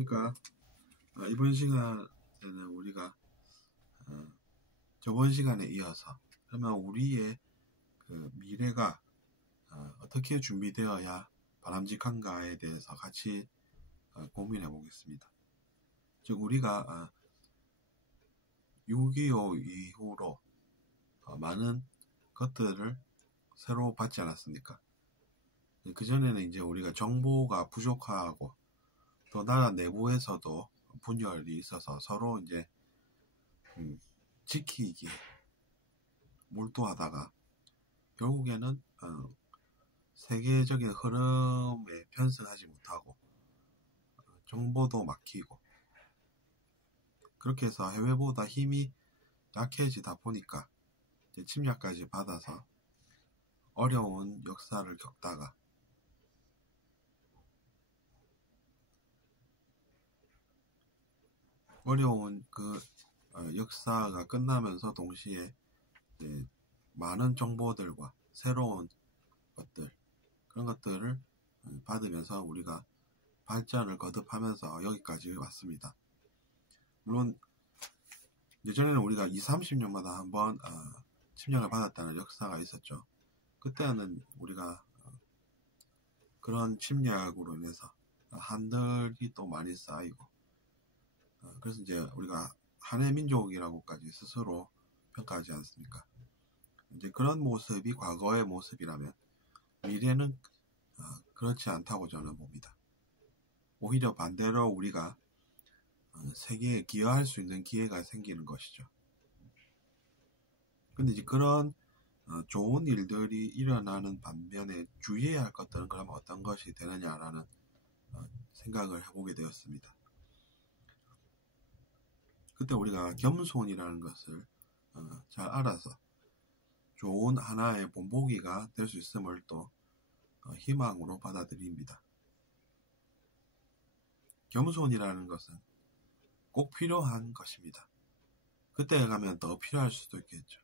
안녕하십니까. 이번 시간에는 우리가 저번 시간에 이어서 그러면 우리의 그 미래가 어떻게 준비되어야 바람직한가에 대해서 같이 고민해 보겠습니다. 즉 우리가 6.25 이후로 많은 것들을 새로 받지 않았습니까? 그전에는 이제 우리가 정보가 부족하고 또 나라 내부에서도 분열이 있어서 서로 이제 지키기에 몰두하다가 결국에는 세계적인 흐름에 편승하지 못하고 정보도 막히고 그렇게 해서 해외보다 힘이 약해지다 보니까 이제 침략까지 받아서 어려운 역사를 겪다가 어려운 그 역사가 끝나면서 동시에 많은 정보들과 새로운 것들 그런 것들을 받으면서 우리가 발전을 거듭하면서 여기까지 왔습니다. 물론 예전에는 우리가 20, 30년마다 한번 침략을 받았다는 역사가 있었죠. 그때는 우리가 그런 침략으로 인해서 한들이 또 많이 쌓이고 그래서 이제 우리가 한해 민족이라고까지 스스로 평가하지 않습니까? 이제 그런 모습이 과거의 모습이라면 미래는 그렇지 않다고 저는 봅니다. 오히려 반대로 우리가 세계에 기여할 수 있는 기회가 생기는 것이죠. 근데 이제 그런 좋은 일들이 일어나는 반면에 주의해야 할 것들은 그럼 어떤 것이 되느냐라는 생각을 해보게 되었습니다. 그때 우리가 겸손이라는 것을 잘 알아서 좋은 하나의 본보기가 될 수 있음을 또 희망으로 받아들입니다. 겸손이라는 것은 꼭 필요한 것입니다. 그때 가면 더 필요할 수도 있겠죠.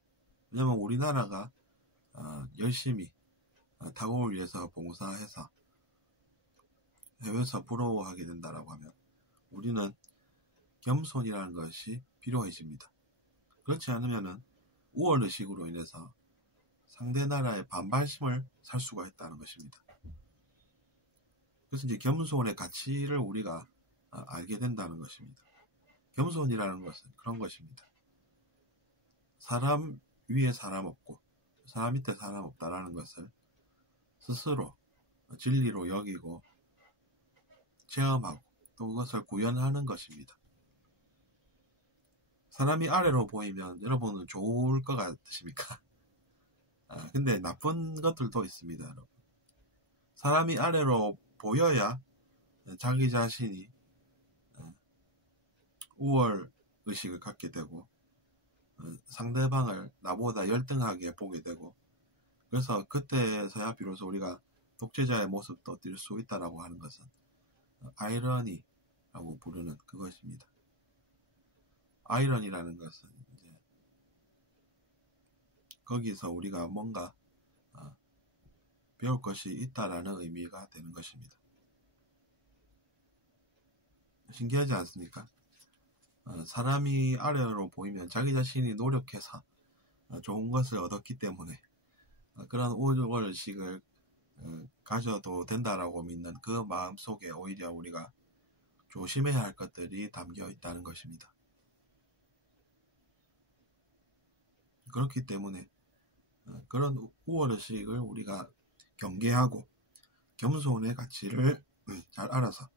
왜냐하면 우리나라가 열심히 타국을 위해서 봉사해서 해외에서 부러워하게 된다라고 하면 우리는 겸손이라는 것이 필요해집니다. 그렇지 않으면 우월의식으로 인해서 상대 나라의 반발심을 살 수가 있다는 것입니다. 그래서 이제 겸손의 가치를 우리가 알게 된다는 것입니다. 겸손이라는 것은 그런 것입니다. 사람 위에 사람 없고 사람 밑에 사람 없다라는 것을 스스로 진리로 여기고 체험하고 또 그것을 구현하는 것입니다. 사람이 아래로 보이면 여러분은 좋을 것 같으십니까? 근데 나쁜 것들도 있습니다, 여러분. 사람이 아래로 보여야 자기 자신이 우월 의식을 갖게 되고 상대방을 나보다 열등하게 보게 되고 그래서 그때서야 비로소 우리가 독재자의 모습도 띌 수 있다라고 하는 것은 아이러니라고 부르는 그것입니다. 아이러니라는 것은 이제 거기서 우리가 뭔가 배울 것이 있다라는 의미가 되는 것입니다. 신기하지 않습니까? 사람이 아래로 보이면 자기 자신이 노력해서 좋은 것을 얻었기 때문에 그런 우월의식을 가져도 된다라고 믿는 그 마음 속에 오히려 우리가 조심해야 할 것들이 담겨 있다는 것입니다. 그렇기 때문에 그런 우월의식을 우리가 경계하고 겸손의 가치를 잘 알아서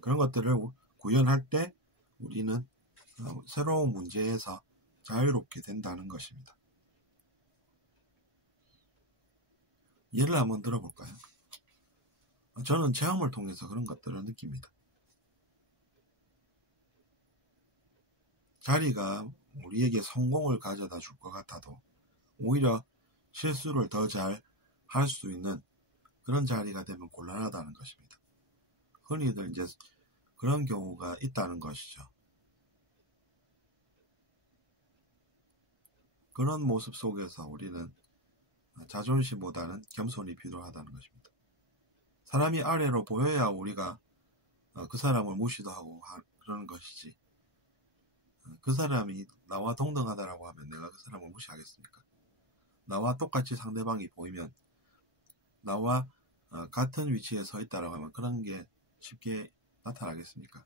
그런 것들을 구현할 때 우리는 새로운 문제에서 자유롭게 된다는 것입니다. 예를 한번 들어볼까요? 저는 체험을 통해서 그런 것들을 느낍니다. 자리가 우리에게 성공을 가져다 줄 것 같아도 오히려 실수를 더 잘 할 수 있는 그런 자리가 되면 곤란하다는 것입니다. 흔히들 이제 그런 경우가 있다는 것이죠. 그런 모습 속에서 우리는 자존심보다는 겸손이 필요하다는 것입니다. 사람이 아래로 보여야 우리가 그 사람을 무시도 하고 그러는 것이지, 그 사람이 나와 동등하다라고 하면 내가 그 사람을 무시하겠습니까? 나와 똑같이 상대방이 보이면, 나와 같은 위치에 서 있다라고 하면 그런 게 쉽게 나타나겠습니까?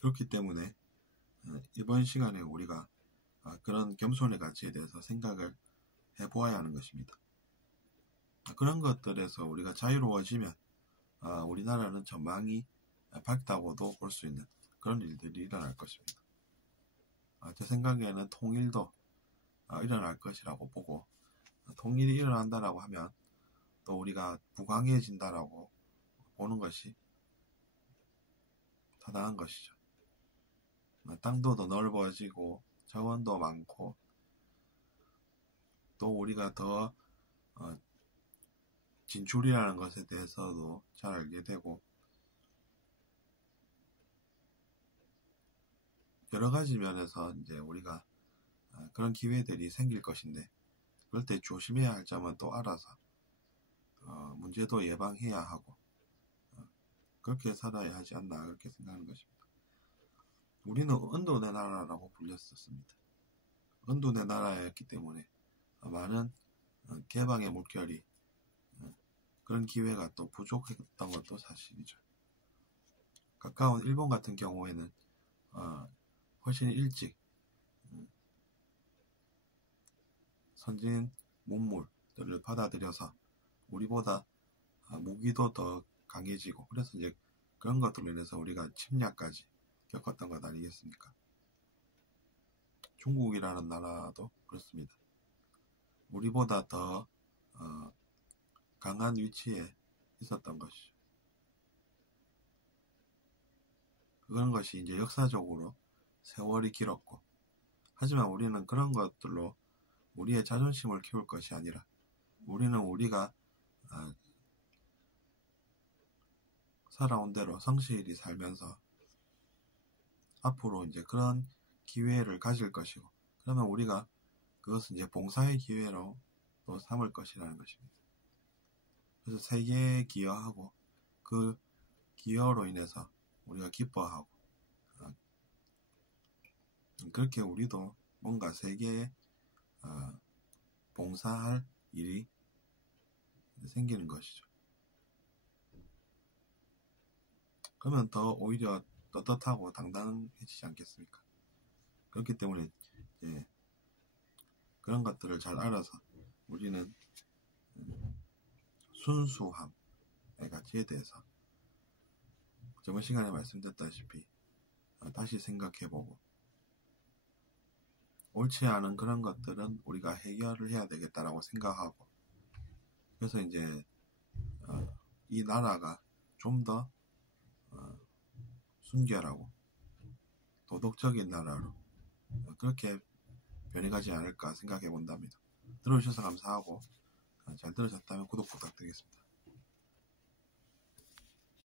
그렇기 때문에 이번 시간에 우리가 그런 겸손의 가치에 대해서 생각을 해보아야 하는 것입니다. 그런 것들에서 우리가 자유로워지면 우리나라는 전망이 밝다고도 볼 수 있는 그런 일들이 일어날 것입니다. 제 생각에는 통일도 일어날 것이라고 보고, 통일이 일어난다라고 하면 또 우리가 부강해진다라고 보는 것이 타당한 것이죠. 땅도 더 넓어지고 자원도 많고, 또 우리가 더 진출이라는 것에 대해서도 잘 알게 되고, 여러 가지 면에서 이제 우리가 그런 기회들이 생길 것인데, 그럴 때 조심해야 할 점은 또 알아서 문제도 예방해야 하고 그렇게 살아야 하지 않나, 그렇게 생각하는 것입니다. 우리는 은돈의 나라라고 불렸었습니다. 은돈의 나라였기 때문에 많은 개방의 물결이, 그런 기회가 또 부족했던 것도 사실이죠. 가까운 일본 같은 경우에는 훨씬 일찍 선진 문물들을 받아들여서 우리보다 무기도 더 강해지고, 그래서 이제 그런 것들로 인해서 우리가 침략까지 겪었던 것 아니겠습니까? 중국이라는 나라도 그렇습니다. 우리보다 더 강한 위치에 있었던 것이죠. 그런 것이 이제 역사적으로 세월이 길었고, 하지만 우리는 그런 것들로 우리의 자존심을 키울 것이 아니라, 우리는 우리가 살아온 대로 성실히 살면서 앞으로 이제 그런 기회를 가질 것이고, 그러면 우리가 그것은 이제 봉사의 기회로 또 삼을 것이라는 것입니다. 그래서 세계에 기여하고, 그 기여로 인해서 우리가 기뻐하고, 그렇게 우리도 뭔가 세계에 봉사할 일이 생기는 것이죠. 그러면 더 오히려 떳떳하고 당당해지지 않겠습니까? 그렇기 때문에 그런 것들을 잘 알아서 우리는 순수함의 가치에 대해서 저번 시간에 말씀드렸다시피 다시 생각해보고, 옳지 않은 그런 것들은 우리가 해결을 해야 되겠다라고 생각하고, 그래서 이제 이 나라가 좀 더 순결하고 도덕적인 나라로 그렇게 변해가지 않을까 생각해 본답니다. 들어주셔서 감사하고, 잘 들으셨다면 구독 부탁드리겠습니다.